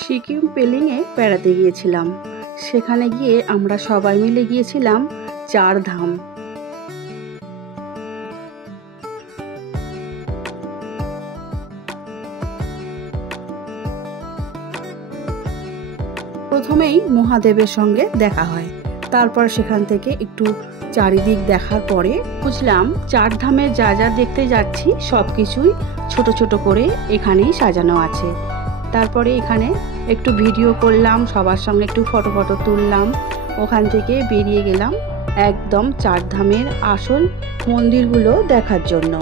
সিকিম পেলিংয়ে বেড়াতে গিয়েছিলাম। সেখানে গিয়ে আমরা সবাই মিলে গিয়েছিলাম 4 ধাম। প্রথমেই মহাদেবের সঙ্গে দেখা হয়, তারপর সেখান থেকে একটু চারিদিক দেখার পরে বুঝলাম 4 ধামে যা যা দেখতে যাচ্ছি সব কিছুই ছোট ছোট করে এখানেই সাজানো আছে। তারপরে এখানে একটু ভিডিও করলাম, সবার সঙ্গে একটু ফটো তুললাম। ওখান থেকে বেরিয়ে গেলাম একদম 4 ধামের আসল মন্দিরগুলো দেখার জন্য।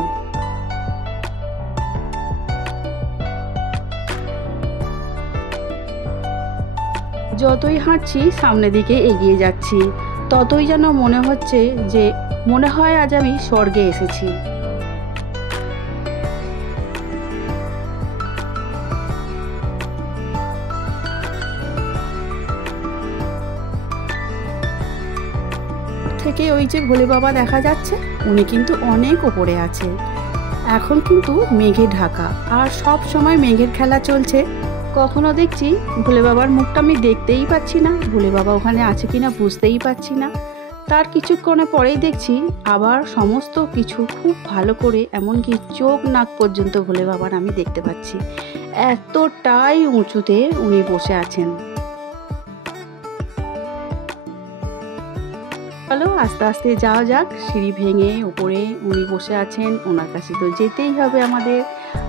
যতই হাঁটছি সামনের দিকে এগিয়ে যাচ্ছি, ততই যেন মনে হচ্ছে যে মনে হয় আজ আমি স্বর্গে এসেছি। থেকে ওই যে ভোলে বাবা দেখা যাচ্ছে, উনি কিন্তু অনেক ওপরে আছে। এখন কিন্তু মেঘে ঢাকা, আর সব সময় মেঘের খেলা চলছে। কখনো দেখছি ভোলে বাবার মুখটা আমি দেখতেই পাচ্ছি না, ভোলে বাবা ওখানে আছে কিনা বুঝতেই পারছি না। তার কিছুক্ষণে পরেই দেখছি আবার সমস্ত কিছু খুব ভালো করে, এমনকি চোখ নাক পর্যন্ত ভোলে বাবার আমি দেখতে পাচ্ছি। এতটাই উঁচুতে উনি বসে আছেন। চলো আস্তে আস্তে যাওয়া যাক। সিঁড়ি ভেঙে উপরে উনি বসে আছেন, ওনার কাছে তো যেতেই হবে আমাদের।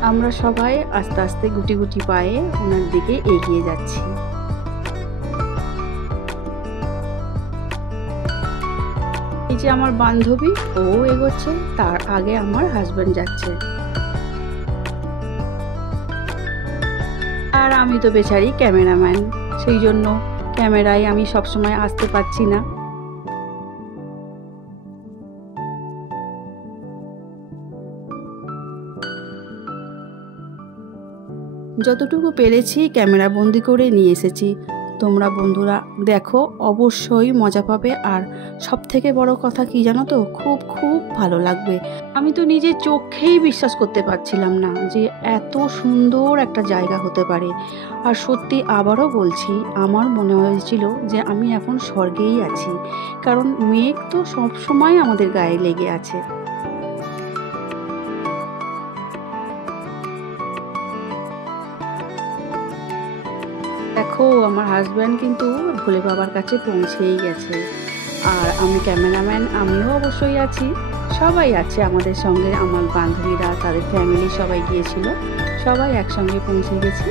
আমরা সবাই আস্তে আস্তে গুটি গুটি পায়ে ওনার দিকে এগিয়ে যাচ্ছি। এই যে আমার বান্ধবী, ও এগোচ্ছে, তার আগে আমার হাজবেন্ড যাচ্ছে। আর আমি তো বেচারি ক্যামেরাম্যান, সেই জন্য ক্যামেরায় আমি সবসময় আসতে পারছি না। যতটুকু পেরেছি ক্যামেরা বন্দি করে নিয়ে এসেছি। তোমরা বন্ধুরা দেখো, অবশ্যই মজা পাবে। আর সব থেকে বড় কথা কি জানো তো, খুব খুব ভালো লাগবে। আমি তো নিজের চোখেই বিশ্বাস করতে পারছিলাম না যে এত সুন্দর একটা জায়গা হতে পারে। আর সত্যি আবারও বলছি, আমার মনে হয়েছিল যে আমি এখন স্বর্গেই আছি, কারণ মেঘ তো সব সময় আমাদের গায়ে লেগে আছে। দেখো আমার হাজব্যান্ড কিন্তু ভোলে বাবার কাছে পৌঁছেই গেছে, আর আমি ক্যামেরাম্যান, আমিও অবশ্যই আছি। সবাই আছে আমাদের সঙ্গে, আমার বান্ধবীরা, তাদের ফ্যামিলি সবাই গিয়েছিল, সবাই একসঙ্গে পৌঁছে গেছি।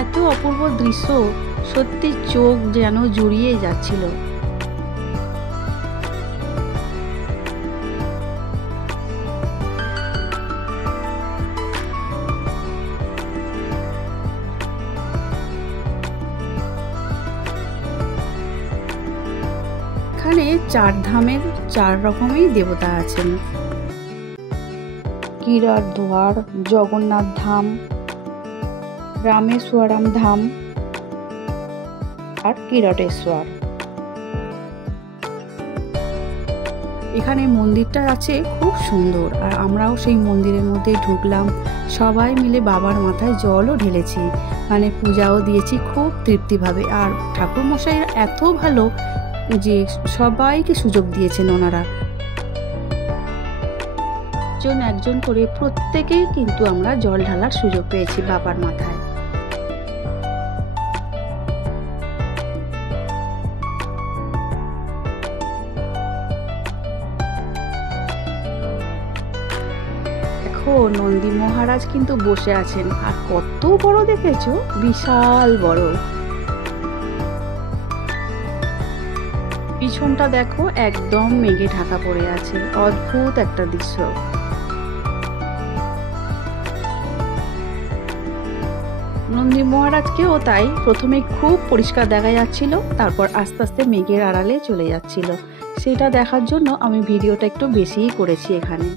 এত অপূর্ব দৃশ্য, সত্যি চোখ যেন জুড়িয়ে যাচ্ছিল। এখানে 4 ধামের 4 রকমের দেবতা আছেন। কিরারদুয়ার, জগন্নাথ ধাম, রামেশ্বরম ধাম আর কিরটেশ্বর। এখানে মন্দিরটা আছে খুব সুন্দর, আর আমরাও সেই মন্দিরের মধ্যে ঢুকলাম। সবাই মিলে বাবার মাথায় জলও ঢেলেছি, মানে পূজাও দিয়েছি খুব তৃপ্তিভাবে। আর ঠাকুরমশাইরা এত ভালো যে সবাইকে সুযোগ দিয়েছেন ওনারা। একজন করে প্রত্যেকেই কিন্তু আমরা জল ঢালার সুযোগ পেয়েছি বাবার মাথায়। দেখো নন্দী মহারাজ কিন্তু বসে আছেন, আর কত বড় দেখেছো, বিশাল বড়। পিছনটা দেখো একদম মেঘে ঢাকা পড়ে আছে, অদ্ভুত একটা দৃশ্য। নন্দী মহারাজকেও তাই প্রথমে খুব পরিষ্কার দেখা যাচ্ছিল, তারপর আস্তে আস্তে মেঘের আড়ালে চলে যাচ্ছিল। সেটা দেখার জন্য আমি ভিডিওটা একটু বেশিই করেছি এখানে।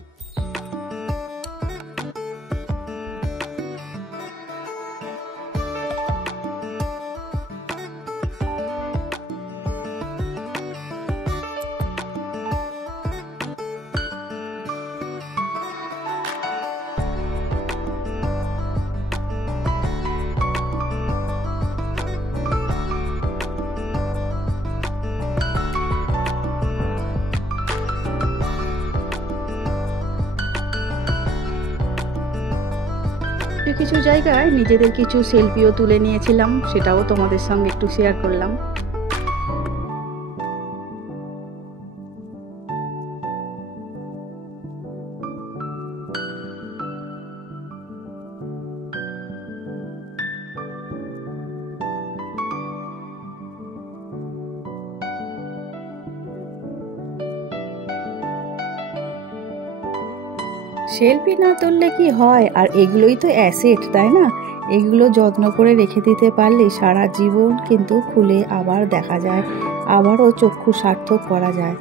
কিছু জায়গায় নিজেদের কিছু সেলফিও তুলে নিয়েছিলাম, সেটাও তোমাদের সঙ্গে একটু শেয়ার করলাম। সেলফি না তুললে কি হয়, আর এগুলোই তো অ্যাসেট, তাই না? এগুলো যত্ন করে রেখে দিতে পারলে সারা জীবন কিন্তু খুলে আবার দেখা যায়, আবারও চক্ষু সার্থক করা যায়।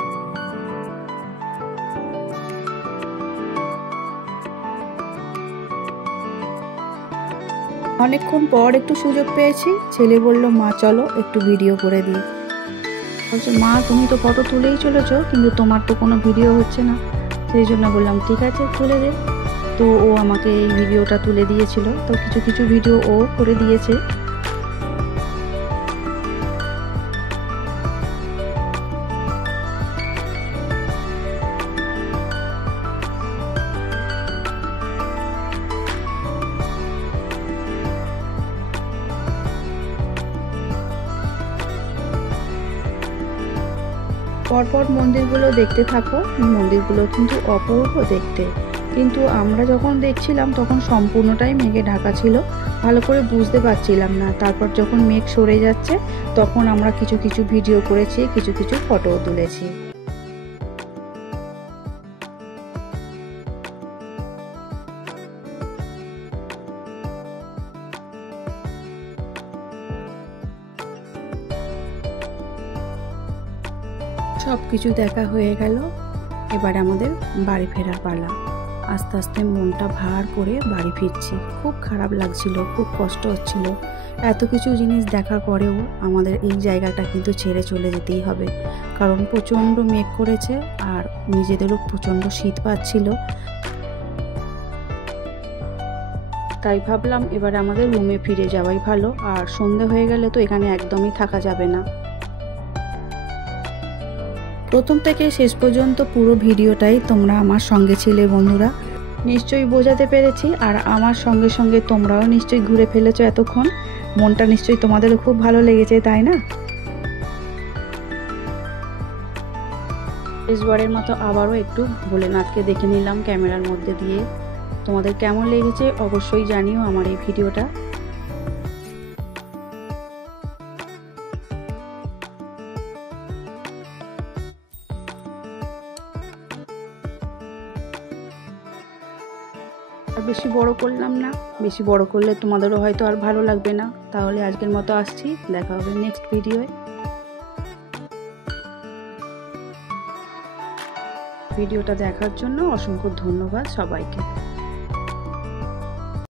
অনেকক্ষণ পর একটু সুযোগ পেয়েছি, ছেলে বলল মা চলো একটু ভিডিও করে দিই। বলছে মা তুমি তো ফটো তুলেই চলেছো, কিন্তু তোমার তো কোনো ভিডিও হচ্ছে না। সেই জন্য বললাম ঠিক আছে তুলে দে। তো ও আমাকে এই ভিডিওটা তুলে দিয়েছিল, তো কিছু কিছু ভিডিও ও করে দিয়েছে। পরপর মন্দিরগুলো দেখতে থাকো, মন্দিরগুলো কিন্তু অপূর্ব দেখতে। কিন্তু আমরা যখন দেখছিলাম তখন সম্পূর্ণটাই মেঘে ঢাকা ছিল, ভালো করে বুঝতে পারছিলাম না। তারপর যখন মেঘ সরে যাচ্ছে তখন আমরা কিছু কিছু ভিডিও করেছি, কিছু কিছু ফটোও তুলেছি। সব কিছু দেখা হয়ে গেল, এবার আমাদের বাড়ি ফেরার পালা। আস্তে আস্তে মনটা ভার করে বাড়ি ফিরছি। খুব খারাপ লাগছিল, খুব কষ্ট হচ্ছিল। এত কিছু জিনিস দেখার পরেও আমাদের এই জায়গাটা কিন্তু ছেড়ে চলে যেতেই হবে, কারণ প্রচণ্ড মেঘ করেছে আর নিজেদেরও প্রচণ্ড শীত পাচ্ছিল। তাই ভাবলাম এবার আমাদের রুমে ফিরে যাওয়াই ভালো, আর সন্ধে হয়ে গেলে তো এখানে একদমই থাকা যাবে না। প্রথম থেকে শেষ পর্যন্ত পুরো ভিডিওটাই তোমরা আমার সঙ্গে ছিলে বন্ধুরা, নিশ্চয়ই বোঝাতে পেরেছি। আর আমার সঙ্গে সঙ্গে তোমরাও নিশ্চয়ই ঘুরে ফেলেছো এতক্ষণ, মনটা নিশ্চয়ই তোমাদেরও খুব ভালো লেগেছে, তাই না? শেষবারের মতো আবারও একটু ভোলেনাথকে দেখে নিলাম ক্যামেরার মধ্যে দিয়ে। তোমাদের কেমন লেগেছে অবশ্যই জানিও আমার এই ভিডিওটা। আর বেশি বড় করলাম না, বেশি বড় করলে তোমাদেরও হয়তো আর ভালো লাগবে না। তাহলে আজকের মতো আসছি, দেখা হবে নেক্সট ভিডিওয়ে। ভিডিওটা দেখার জন্য অসংখ্য ধন্যবাদ সবাইকে।